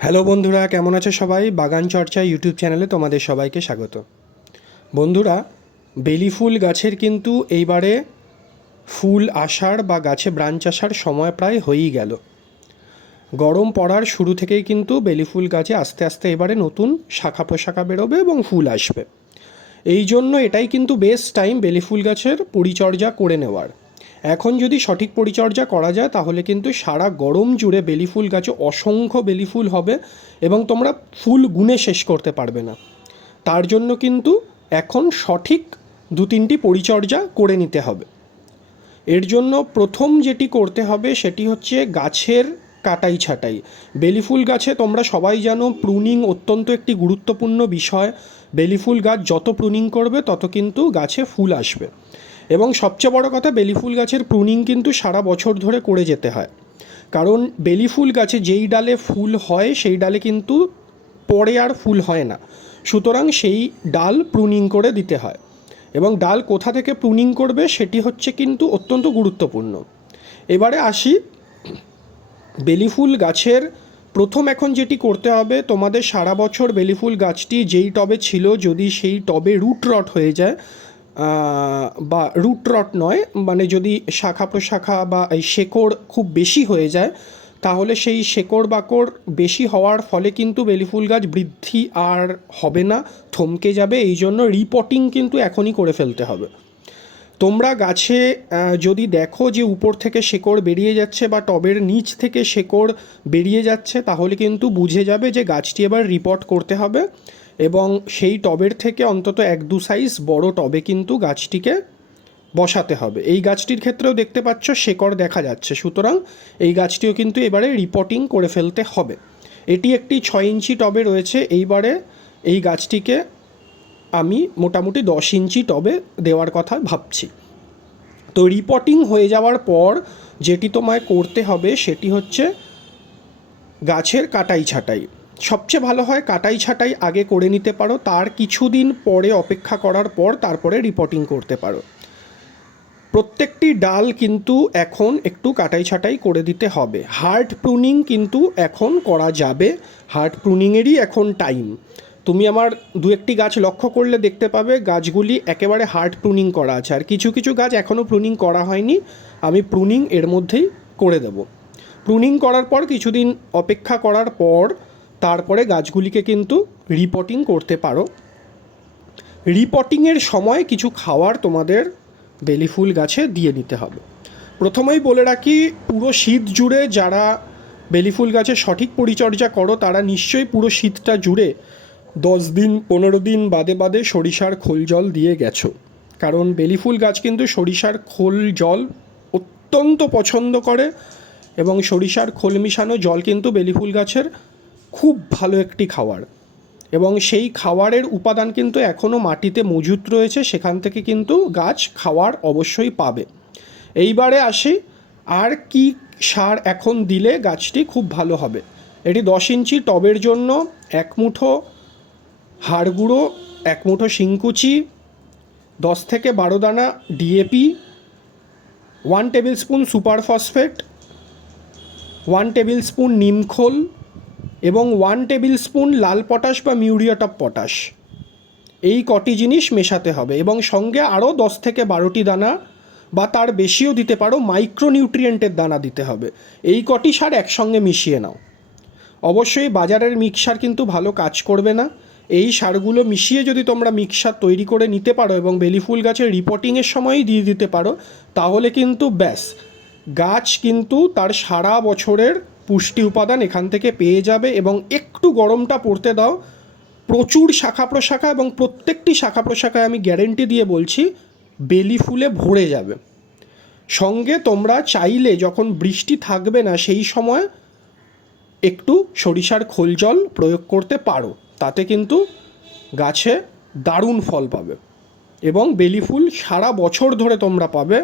Hello বন্ধুরা, কেমন আছে সবাই? বাগান চর্চা ইউটিউব চ্যানেলে তোমাদের সবাইকে স্বাগত। বন্ধুরা, বেলি ফুল গাছের কিন্তু এইবারে ফুল আসার বা গাছে ব্রাঞ্চ আসার সময় প্রায় হয়েই গেল। গরম পড়ার শুরু থেকেই কিন্তু বেলি ফুল গাছে আস্তে আস্তে এবারে নতুন শাখা প্রশাখা বেরোবে এবং ফুল আসবে। এই জন্য এটাই কিন্তু বেস্ট টাইম বেলি ফুল গাছের পরিচর্যা করে নেওয়ার। এখন যদি সঠিক পরিচর্যা করা যায় তাহলে কিন্তু সারা গরম জুড়ে বেলি ফুল গাছে অসংখ্য বেলি ফুল হবে এবং তোমরা ফুল গুনে শেষ করতে পারবে না। তার জন্য কিন্তু এখন সঠিক দু তিনটি পরিচর্যা করে নিতে হবে। এর জন্য প্রথম যেটি করতে হবে সেটি হচ্ছে গাছের কাটাই ছাঁটাই। বেলি ফুল গাছে তোমরা সবাই জানো প্রুনিং অত্যন্ত একটি গুরুত্বপূর্ণ বিষয়। বেলি ফুল গাছ যত প্রুনিং করবে তত কিন্তু গাছে ফুল আসবে। এবং সবচেয়ে বড় কথা, বেলি ফুল গাছের প্রুনিং কিন্তু সারা বছর ধরে করে যেতে হয়। কারণ বেলি ফুল গাছে যেই ডালে ফুল হয় সেই ডালে কিন্তু পরে আর ফুল হয় না, সুতরাং সেই ডাল প্রুনিং করে দিতে হয়। এবং ডাল কোথা থেকে প্রুনিং করবে সেটি হচ্ছে কিন্তু অত্যন্ত গুরুত্বপূর্ণ। এবারে আসি বেলি ফুল গাছের প্রথম এখন যেটি করতে হবে, তোমাদের সারা বছর বেলি ফুল গাছটি যেই টবে ছিল যদি সেই টবে রুট রট হয়ে যায়, বা রুট রট নয় মানে যদি শাখা প্রশাখা বা এই শেকড় খুব বেশি হয়ে যায়, তাহলে সেই শেকড় বাকড় বেশি হওয়ার ফলে কিন্তু বেলি ফুল গাছ বৃদ্ধি আর হবে না, থমকে যাবে। এই জন্য রিপটিং কিন্তু এখনই করে ফেলতে হবে। তোমরা গাছে যদি দেখো যে উপর থেকে শেকড় বেরিয়ে যাচ্ছে বা টবের নিচ থেকে শেকড় বেরিয়ে যাচ্ছে, তাহলে কিন্তু বুঝে যাবে যে গাছটি এবার রিপোর্ট করতে হবে এবং সেই টবের থেকে অন্তত 1-2 সাইজ বড় টবে কিন্তু গাছটিকে বসাতে হবে। এই গাছটির ক্ষেত্রেও দেখতে পাচ্ছ শেকড় দেখা যাচ্ছে, সুতরাং এই গাছটিও কিন্তু এবারে রিপোর্টিং করে ফেলতে হবে। এটি একটি 6 ইঞ্চি টবে রয়েছে। এইবারে এই গাছটিকে আমি মোটামুটি 10 ইঞ্চি টবে দেওয়ার কথা ভাবছি। তো রিপোর্টিং হয়ে যাওয়ার পর যেটি তোমায় করতে হবে সেটি হচ্ছে গাছের কাটাই ছাঁটাই। সবচেয়ে ভালো হয় কাটাই ছাঁটাই আগে করে নিতে পারো, তার কিছুদিন পরে অপেক্ষা করার পর তারপরে রিপোর্টিং করতে পারো। প্রত্যেকটি ডাল কিন্তু এখন একটু কাটাই ছাঁটাই করে দিতে হবে। হার্ড প্রুনিং কিন্তু এখন করা যাবে, হার্ড প্রুনিংয়েরই এখন টাইম। তুমি আমার দু একটি গাছ লক্ষ্য করলে দেখতে পাবে গাছগুলি একেবারে হার্ড প্রুনিং করা আছে, আর কিছু কিছু গাছ এখনও প্রুনিং করা হয়নি। আমি প্রুনিং এর মধ্যেই করে দেব। প্রুনিং করার পর কিছুদিন অপেক্ষা করার পর তারপরে গাছগুলিকে কিন্তু রিপোর্টিং করতে পারো। রিপোর্টিংয়ের সময় কিছু খাওয়ার তোমাদের বেলি ফুল গাছে দিয়ে নিতে হবে। প্রথমেই বলে রাখি, পুরো শীত জুড়ে যারা বেলি ফুল গাছের সঠিক পরিচর্যা করো তারা নিশ্চয়ই পুরো শীতটা জুড়ে 10 দিন 15 দিন বাদে বাদে সরিষার খোল জল দিয়ে গেছো। কারণ বেলি ফুল গাছ কিন্তু সরিষার খোল জল অত্যন্ত পছন্দ করে এবং সরিষার খোল মিশানো জল কিন্তু বেলি ফুল গাছের খুব ভালো একটি খাবার। এবং সেই খাবারের উপাদান কিন্তু এখনও মাটিতে মজুত রয়েছে, সেখান থেকে কিন্তু গাছ খাওয়ার অবশ্যই পাবে। এইবারে আসি, আর কি সার এখন দিলে গাছটি খুব ভালো হবে। এটি 10 ইঞ্চি টবের জন্য 1 মুঠো হাড় গুঁড়ো, 1 মুঠো শিংকুচি, 10 থেকে 12 দানা DAP, 1 tablespoon super phosphate, 1 tablespoon নিমখোল এবং 1 টেবিল স্পুন লাল পটাশ বা মিউরিয়েট অফ পটাশ, এই কটি জিনিস মেশাতে হবে। এবং সঙ্গে আরও 10 থেকে 12টি দানা বা তার বেশিও দিতে পারো মাইক্রোনিউট্রিয়েন্টের দানা দিতে হবে। এই কটি সার একসঙ্গে মিশিয়ে নাও। অবশ্যই বাজারের মিক্সার কিন্তু ভালো কাজ করবে না। এই সারগুলো মিশিয়ে যদি তোমরা মিক্সার তৈরি করে নিতে পারো এবং বেলি ফুল গাছের রিপোর্টিংয়ের সময়ই দিয়ে দিতে পারো, তাহলে কিন্তু ব্যাস গাছ কিন্তু তার সারা বছরের পুষ্টি উপাদান এখান থেকে পেয়ে যাবে। এবং একটু গরমটা পড়তে দাও, প্রচুর শাখা প্রশাখা, এবং প্রত্যেকটি শাখা প্রশাখায় আমি গ্যারেন্টি দিয়ে বলছি বেলি ফুলে ভরে যাবে। সঙ্গে তোমরা চাইলে যখন বৃষ্টি থাকবে না সেই সময় একটু সরিষার খোল জল প্রয়োগ করতে পারো, তাতে কিন্তু গাছে দারুণ ফল পাবে এবং বেলি ফুল সারা বছর ধরে তোমরা পাবে।